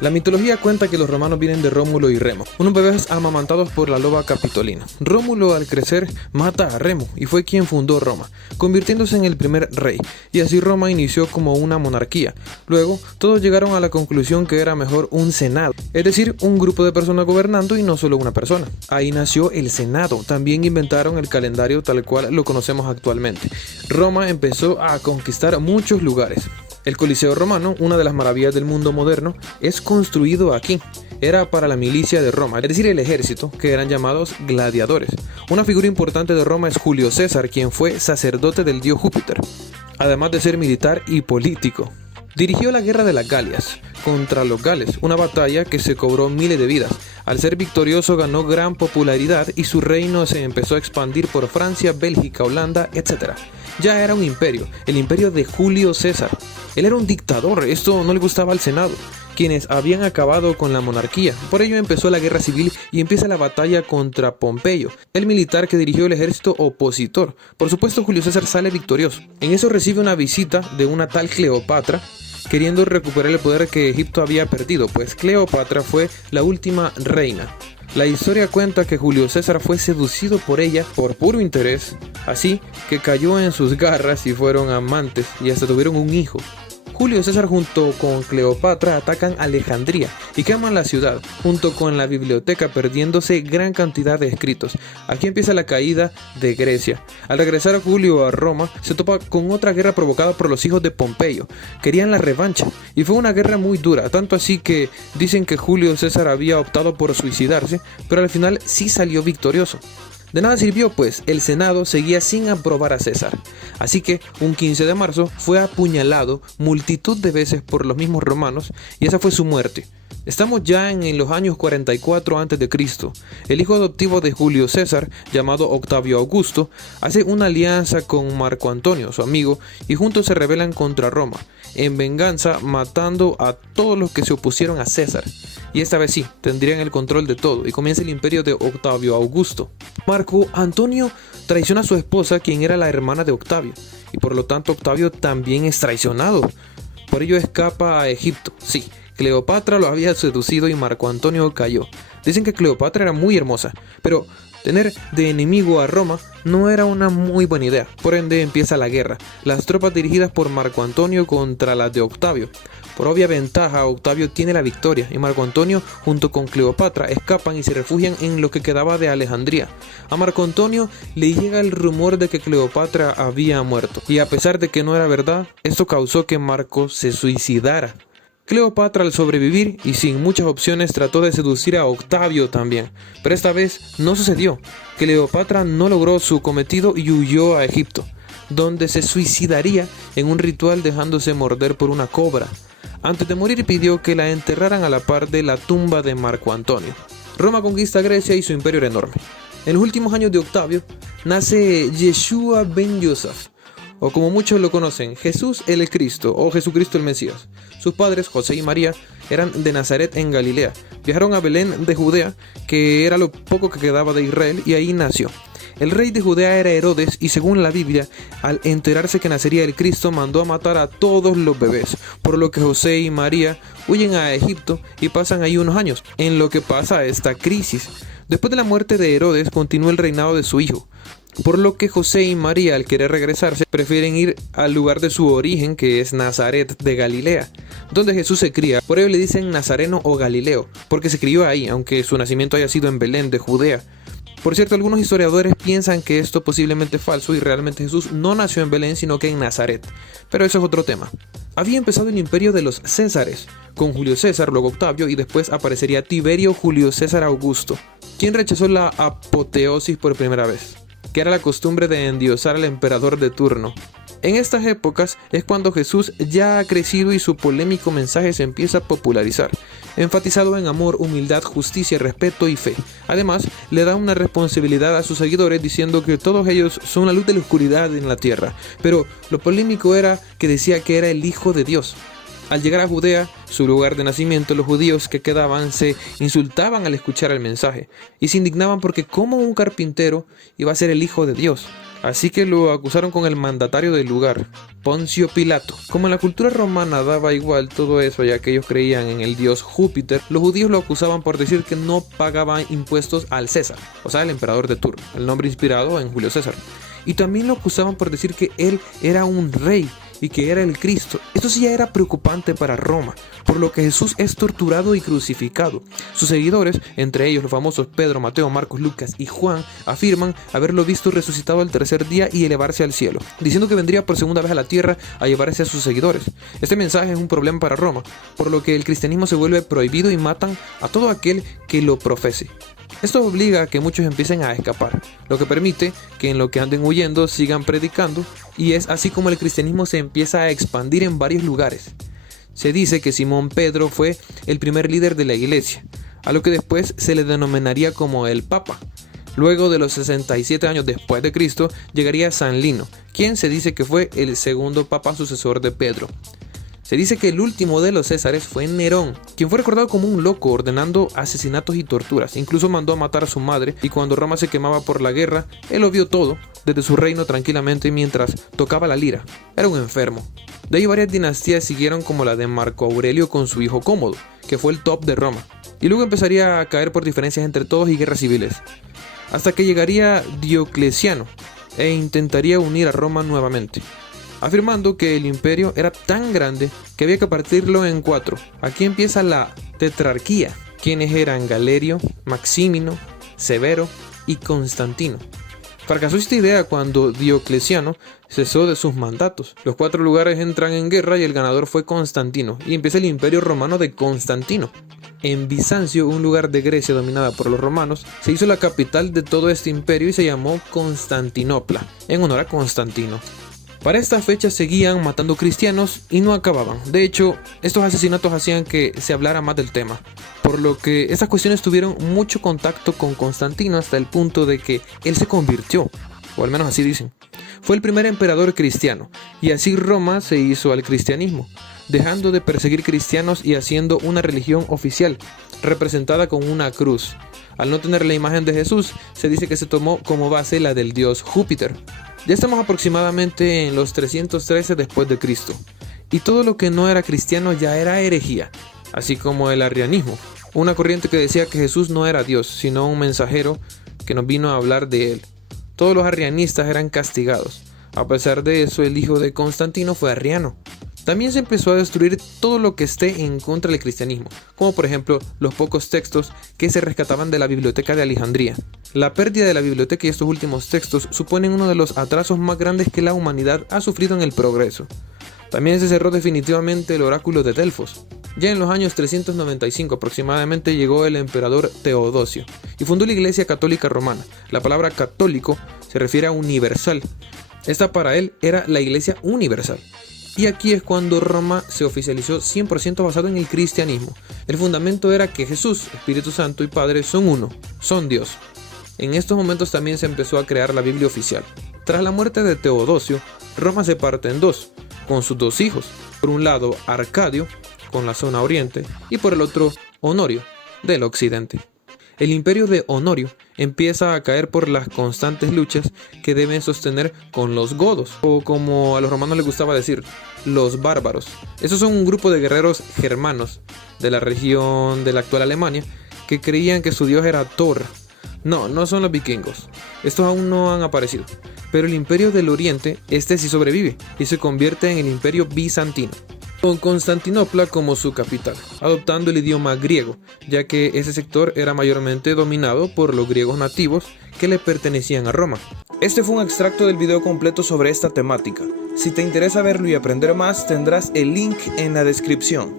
La mitología cuenta que los romanos vienen de Rómulo y Remo, unos bebés amamantados por la loba Capitolina. Rómulo al crecer mata a Remo y fue quien fundó Roma, convirtiéndose en el primer rey, y así Roma inició como una monarquía. Luego, todos llegaron a la conclusión que era mejor un senado, es decir, un grupo de personas gobernando y no solo una persona. Ahí nació el Senado. También inventaron el calendario tal cual lo conocemos actualmente. Roma empezó a conquistar muchos lugares. El Coliseo romano, una de las maravillas del mundo moderno, es construido aquí. Era para la milicia de Roma, es decir, el ejército, que eran llamados gladiadores. Una figura importante de Roma es Julio César, quien fue sacerdote del dios Júpiter, además de ser militar y político. Dirigió la guerra de las Galias contra los gales, una batalla que se cobró miles de vidas. Al ser victorioso ganó gran popularidad y su reino se empezó a expandir por Francia, Bélgica, Holanda, etc. Ya era un imperio, el imperio de Julio César. Él era un dictador, esto no le gustaba al Senado, quienes habían acabado con la monarquía. Por ello empezó la guerra civil y empieza la batalla contra Pompeyo, el militar que dirigió el ejército opositor. Por supuesto, Julio César sale victorioso. En eso recibe una visita de una tal Cleopatra, queriendo recuperar el poder que Egipto había perdido, pues Cleopatra fue la última reina. La historia cuenta que Julio César fue seducido por ella por puro interés, así que cayó en sus garras y fueron amantes y hasta tuvieron un hijo. Julio César junto con Cleopatra atacan Alejandría y queman la ciudad, junto con la biblioteca, perdiéndose gran cantidad de escritos. Aquí empieza la caída de Grecia. Al regresar Julio a Roma, se topa con otra guerra provocada por los hijos de Pompeyo. Querían la revancha, y fue una guerra muy dura, tanto así que dicen que Julio César había optado por suicidarse, pero al final sí salió victorioso. De nada sirvió, pues el Senado seguía sin aprobar a César, así que un 15 de marzo fue apuñalado multitud de veces por los mismos romanos y esa fue su muerte. Estamos ya en los años 44 a.C. El hijo adoptivo de Julio César, llamado Octavio Augusto, hace una alianza con Marco Antonio, su amigo, y juntos se rebelan contra Roma, en venganza matando a todos los que se opusieron a César. Y esta vez sí, tendrían el control de todo y comienza el imperio de Octavio Augusto. Marco Antonio traiciona a su esposa, quien era la hermana de Octavio, y por lo tanto Octavio también es traicionado. Por ello escapa a Egipto, sí. Cleopatra lo había seducido y Marco Antonio cayó. Dicen que Cleopatra era muy hermosa, pero tener de enemigo a Roma no era una muy buena idea. Por ende empieza la guerra, las tropas dirigidas por Marco Antonio contra las de Octavio. Por obvia ventaja, Octavio tiene la victoria y Marco Antonio junto con Cleopatra escapan y se refugian en lo que quedaba de Alejandría. A Marco Antonio le llega el rumor de que Cleopatra había muerto, y a pesar de que no era verdad, esto causó que Marco se suicidara. Cleopatra, al sobrevivir y sin muchas opciones, trató de seducir a Octavio también, pero esta vez no sucedió. Cleopatra no logró su cometido y huyó a Egipto, donde se suicidaría en un ritual dejándose morder por una cobra. Antes de morir pidió que la enterraran a la par de la tumba de Marco Antonio. Roma conquista Grecia y su imperio era enorme. En los últimos años de Octavio nace Yeshua ben Yosef, o como muchos lo conocen, Jesús el Cristo o Jesucristo el Mesías. Sus padres, José y María, eran de Nazaret en Galilea. Viajaron a Belén de Judea, que era lo poco que quedaba de Israel, y ahí nació. El rey de Judea era Herodes y según la Biblia, al enterarse que nacería el Cristo, mandó a matar a todos los bebés, por lo que José y María huyen a Egipto y pasan ahí unos años, en lo que pasa esta crisis. Después de la muerte de Herodes, continúa el reinado de su hijo, por lo que José y María, al querer regresarse, prefieren ir al lugar de su origen, que es Nazaret de Galilea, donde Jesús se cría. Por ello le dicen Nazareno o Galileo, porque se crió ahí, aunque su nacimiento haya sido en Belén de Judea. Por cierto, algunos historiadores piensan que esto posiblemente es falso y realmente Jesús no nació en Belén, sino que en Nazaret. Pero eso es otro tema. Había empezado el imperio de los Césares, con Julio César, luego Octavio y después aparecería Tiberio Julio César Augusto, quien rechazó la apoteosis por primera vez, que era la costumbre de endiosar al emperador de turno. En estas épocas es cuando Jesús ya ha crecido y su polémico mensaje se empieza a popularizar, enfatizado en amor, humildad, justicia, respeto y fe. Además, le da una responsabilidad a sus seguidores diciendo que todos ellos son la luz de la oscuridad en la tierra. Pero lo polémico era que decía que era el Hijo de Dios. Al llegar a Judea, su lugar de nacimiento, los judíos que quedaban se insultaban al escuchar el mensaje y se indignaban porque cómo un carpintero iba a ser el hijo de Dios. Así que lo acusaron con el mandatario del lugar, Poncio Pilato. Como en la cultura romana daba igual todo eso ya que ellos creían en el dios Júpiter, los judíos lo acusaban por decir que no pagaban impuestos al César, o sea, el emperador de turno, el nombre inspirado en Julio César. Y también lo acusaban por decir que él era un rey y que era el Cristo. Esto sí ya era preocupante para Roma, por lo que Jesús es torturado y crucificado. Sus seguidores, entre ellos los famosos Pedro, Mateo, Marcos, Lucas y Juan, afirman haberlo visto resucitado al tercer día y elevarse al cielo, diciendo que vendría por segunda vez a la tierra a llevarse a sus seguidores. Este mensaje es un problema para Roma, por lo que el cristianismo se vuelve prohibido y matan a todo aquel que lo profese. Esto obliga a que muchos empiecen a escapar, lo que permite que en lo que anden huyendo sigan predicando, y es así como el cristianismo se empieza a expandir en varios lugares. Se dice que Simón Pedro fue el primer líder de la iglesia, a lo que después se le denominaría como el Papa. Luego de los 67 años después de Cristo llegaría San Lino, quien se dice que fue el segundo papa sucesor de Pedro. Se dice que el último de los Césares fue Nerón, quien fue recordado como un loco ordenando asesinatos y torturas. Incluso mandó a matar a su madre, y cuando Roma se quemaba por la guerra, él lo vio todo desde su reino tranquilamente mientras tocaba la lira. Era un enfermo. De ahí varias dinastías siguieron, como la de Marco Aurelio con su hijo Cómodo, que fue el top de Roma. Y luego empezaría a caer por diferencias entre todos y guerras civiles. Hasta que llegaría Diocleciano e intentaría unir a Roma nuevamente, afirmando que el imperio era tan grande que había que partirlo en 4. Aquí empieza la tetrarquía, quienes eran Galerio, Maximino, Severo y Constantino. Fracasó esta idea cuando Diocleciano cesó de sus mandatos. Los 4 lugares entran en guerra y el ganador fue Constantino, y empieza el imperio romano de Constantino. En Bizancio, un lugar de Grecia dominada por los romanos, se hizo la capital de todo este imperio y se llamó Constantinopla, en honor a Constantino. Para esta fecha seguían matando cristianos y no acababan. De hecho, estos asesinatos hacían que se hablara más del tema, por lo que estas cuestiones tuvieron mucho contacto con Constantino hasta el punto de que él se convirtió, o al menos así dicen. Fue el primer emperador cristiano, y así Roma se hizo al cristianismo, dejando de perseguir cristianos y haciendo una religión oficial, representada con una cruz. Al no tener la imagen de Jesús, se dice que se tomó como base la del dios Júpiter. Ya estamos aproximadamente en los 313 después de Cristo, y todo lo que no era cristiano ya era herejía, así como el arrianismo, una corriente que decía que Jesús no era Dios, sino un mensajero que nos vino a hablar de él. Todos los arrianistas eran castigados. A pesar de eso, el hijo de Constantino fue arriano. También se empezó a destruir todo lo que esté en contra del cristianismo, como por ejemplo los pocos textos que se rescataban de la biblioteca de Alejandría. La pérdida de la biblioteca y estos últimos textos suponen uno de los atrasos más grandes que la humanidad ha sufrido en el progreso. También se cerró definitivamente el oráculo de Delfos. Ya en los años 395 aproximadamente llegó el emperador Teodosio y fundó la Iglesia Católica Romana. La palabra católico se refiere a universal. Esta para él era la Iglesia universal. Y aquí es cuando Roma se oficializó 100% basado en el cristianismo. El fundamento era que Jesús, Espíritu Santo y Padre son uno, son Dios. En estos momentos también se empezó a crear la Biblia oficial. Tras la muerte de Teodosio, Roma se parte en 2, con sus 2 hijos. Por un lado Arcadio, con la zona oriente, y por el otro Honorio, del occidente. El imperio de Honorio empieza a caer por las constantes luchas que deben sostener con los godos, o como a los romanos les gustaba decir, los bárbaros. Esos son un grupo de guerreros germanos de la región de la actual Alemania que creían que su dios era Thor. No son los vikingos. Estos aún no han aparecido. Pero el imperio del oriente, este sí sobrevive y se convierte en el imperio bizantino, con Constantinopla como su capital, adoptando el idioma griego, ya que ese sector era mayormente dominado por los griegos nativos que le pertenecían a Roma. Este fue un extracto del video completo sobre esta temática. Si te interesa verlo y aprender más, tendrás el link en la descripción.